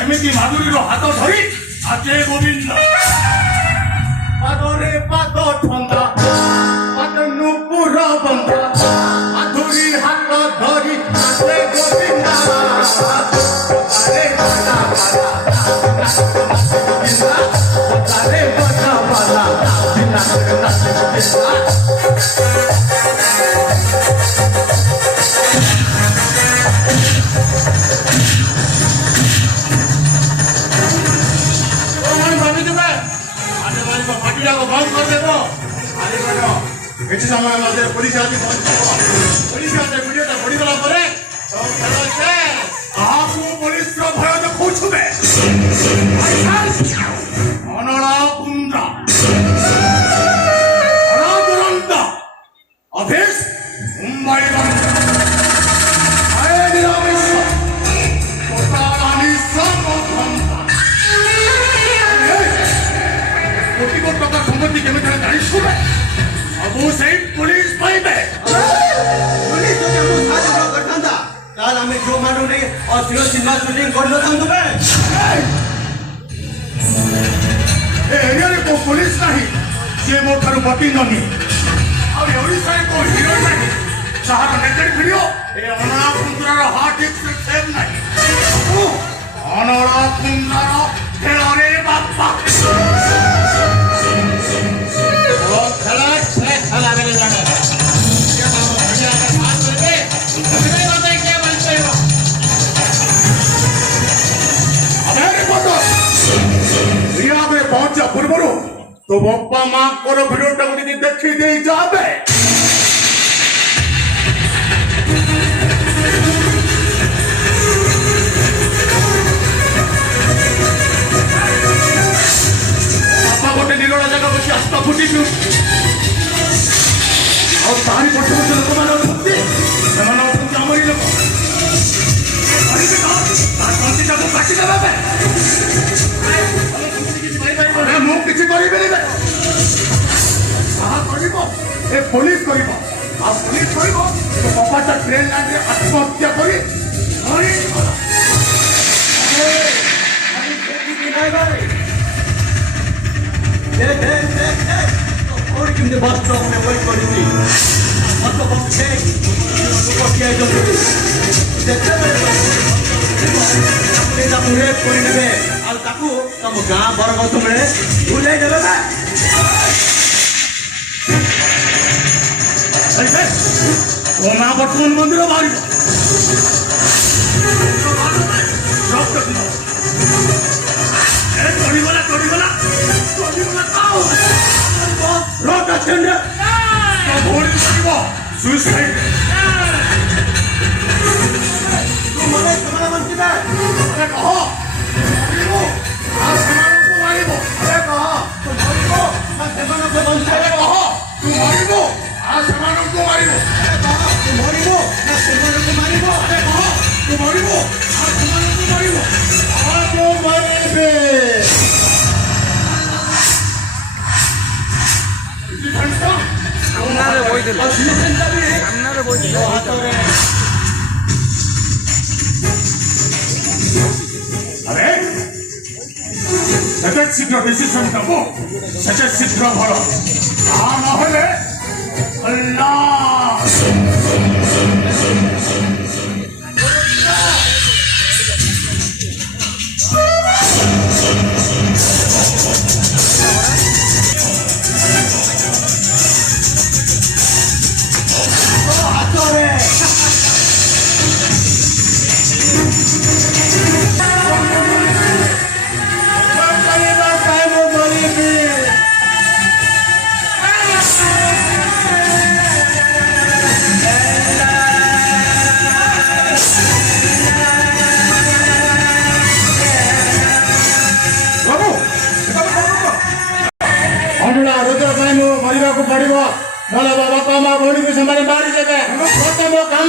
ଏମିତି ମାଧୁରୀର ହାତ ଧରି ଆଜେ ଗୋବିନ୍ଦ ପାଦରେ ପାଦ ଠନ୍ଦା ପାଦ ନୁପୁର ବନ୍ଧା ମାଧୁରୀ ହାତ ଧରି ଆଜେ ଗୋବିନ୍ଦ ଆରେ ବାଲା ଗୋବିନ୍ଦ ଆରେ ବାଲା ବାଲା ବିନା ଗୋବିନ୍ଦ କିଛି ସମୟ ମଧ୍ୟରେ ପୋଲିସ ଆସି ପହଞ୍ଚିବ। ପୋଲିସ ହାତରେ ଭିଡ଼ିଓଟା ପଡ଼ିଗଲା ପରେ କାହାକୁ ପୋଲିସର ଭୟ ଦେଖାଉଛୁବେ? ଅନଳା କୁନ୍ଦ୍ରା ଦୁରନ୍ତ ଅଫିସ ମୁମ୍ବାଇ କୋଟି କୋଟି ଟଙ୍କା ସମ୍ପତ୍ତି କେମିତି ଜାଣିଛୁବେ? अब से पुलिस पाइबे पुलिस तो जब साथ करता था ताल हमें जो मालूम नहीं और सिरो सिनेमा शूटिंग कर लो था तुम्हें ए एरिया रे को पुलिस नहीं जे मो थारु बटी ननी और ओडिसा रे को हीरो नहीं शहर नेकेड वीडियो ए अनड़ा कुंद्रार हार्ट एक्सप्रेस सेव नहीं अनड़ा कुंद्रार खेल रे बापा पहुंचा पूर्व तो बापा माँ को भिडियोटा गुड़ी देखी दे जाबे बापा गोटे निरोड़ा जगह बसी आस्था फुटिछु और तारी पछ पछ लोक मान अछंती सेमान अछंती हमरी लोक अरे का शांति को काटी देबे अरे मु किछि करिबे नै साहा करिबो ए पुलिस करिबो आ पुलिस करिबो तो पापाटा ट्रेन लाइन रे आत्महत्या करी मरि गला ए अभी खेती की नहीं भाई दे और किमने बस स्टॉप में वेट करिबी मत बक्से तो किया जो देखते अपने दा मुरे कोई नेबे आ ताकू तम गां बरगत में भूले देबे बा अरे ओ ना बटन मंदिर बाहर ए तोड़ी गला आओ रोटा चंडे तो भोड़ी पड़िबो सुसाइड तुम्हारा मन की बात अरे कहो मरिबो आ समानो को मारिबो अरे कहो तो मरिबो ना समानो को बंद अरे कहो तू मरिबो आ समानो को मारिबो अरे कहो तू मरिबो ना समानो को मारिबो अरे कहो तू मरिबो आ समानो को मारिबो आ तो मरिबे सामनारे बोइदिले अरे सचेत शीघ्र डिसीजन नबो सचेत शीघ्र भर आ नहले अल्लाह पड़ो ना बापा माँ भौणी को समारे मारी देवे मो काम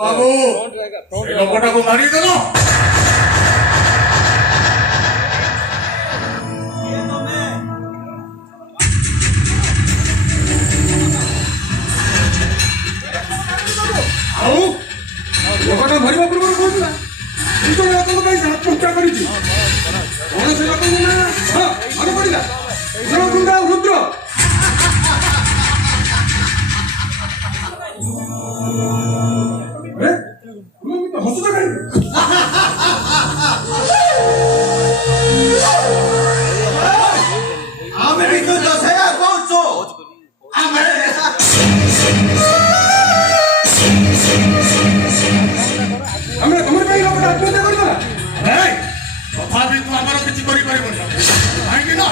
बाबू लोकटा को मारी देलो ଲୋକଙ୍କ ପାଇଁ ଆତ୍ମହତ୍ୟା କରିଛି କଣ ସେ ଲୋକଙ୍କ ନା ମନେ ପଡ଼ିଲା ଗୁଣ୍ଡା ରୁଦ୍ର ହସୁଛ କାହିଁକି ଆମେ ବି ତୁ ତ ସେଇଆ କହୁଛୁ ଆମେ ଆମେ ତମର ପାଇଁ ଲୋକଟା ଆତ୍ମହତ୍ୟା କରିଦେଲା ତଥାପି ତୁ ଆମର କିଛି କରିପାରିବୁନି କାହିଁକି ନା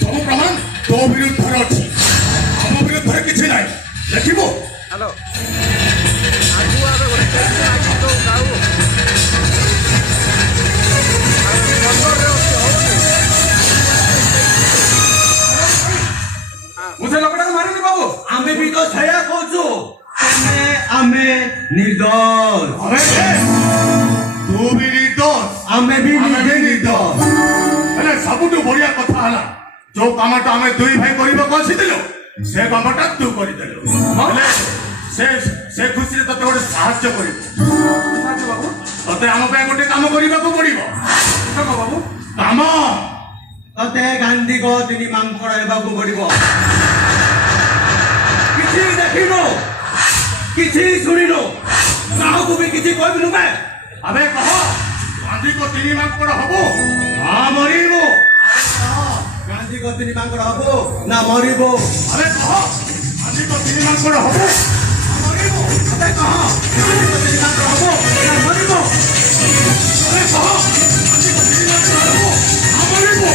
ସବୁ ପ୍ରମାଣ ତୋ ବିରୁଦ୍ଧରେ ଅଛି ଆମ ବିରୁଦ୍ଧରେ କିଛି ନାହିଁ ଦେଖିବୁ ହ୍ୟାଲୋ ଆଗୁଆ ଗୋଟେ ଗାଉ ମୁଁ ସେ ଲୋକଟାକୁ ମାରିନି ବାବୁ ଆମେ ବି ତ ସେଇଆ କହୁଛୁ ଆମେ ନିର୍ଦ୍ଦୋଷ ତୁ ବି ନିର୍ଦ୍ଦୋଷ ଆମେ ବି ଆମେ ବି ନିର୍ଦ୍ଦୋଷ ହେଲେ ସବୁଠୁ ବଢିଆ କଥା ହେଲା ଯୋଉ କାମଟା ଆମେ ଦୁଇ ଭାଇ କରିବାକୁ ଆସିଥିଲୁ ସେ କାମଟା ତୁ କରିଦେଲୁ ହେଲେ ସେ ଖୁସିରେ ତତେ ଗୋଟେ ସାହାଯ୍ୟ କରିବୁ ବାବୁ ତତେ ଆମ ପାଇଁ ଗୋଟେ କାମ କରିବାକୁ ପଡିବ ବାବୁ କାମ ତତେ ଗାନ୍ଧୀଙ୍କ ତିନି ମାଙ୍କଡ଼ ହେବାକୁ ପଡ଼ିବ କିଛି ଦେଖିନୁ କିଛି ଶୁଣିନୁ କାହାକୁ ବି କିଛି କହିବିନୁ ବେ ଆବେ କହ ଗାନ୍ଧୀଙ୍କ ତିନି ମାଙ୍କଡ ହବୁ ନା ମରିବୁ ଗାନ୍ଧୀଙ୍କ ତିନି ମାଙ୍କଡ଼ ହବ ନା ମରିବ ଆବେ କହ ଗାନ୍ଧୀଙ୍କ ତିନି ମାଙ୍କଡ ହବୁ ନା ମରିବୁ ତତେ କହ ଗାନ୍ଧୀଙ୍କ ତିନି ମାଙ୍କଡ଼ ହବ ନା ମରିବ ଆବେ କହ ଗାନ୍ଧୀଙ୍କ ତିନି ମାଙ୍କଡ ହବୁ ନା ମରିବୁ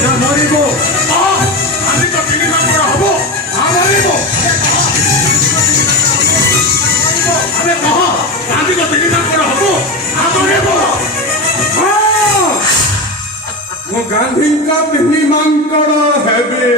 ନା ମରିବ କହ ଗାନ୍ଧୀଙ୍କ ତିନି ମାଙ୍କଡ ହବୁ ନା ମରିବୁ ଆବେ କହ ଗାନ୍ଧୀଙ୍କ ତିନି ମାଙ୍କଡ ହବୁ ନା ମରିବୁ ମୁଁ ଗାନ୍ଧୀଙ୍କ ତିନି ମାଙ୍କଡ଼ ହେବେ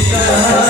Yeah.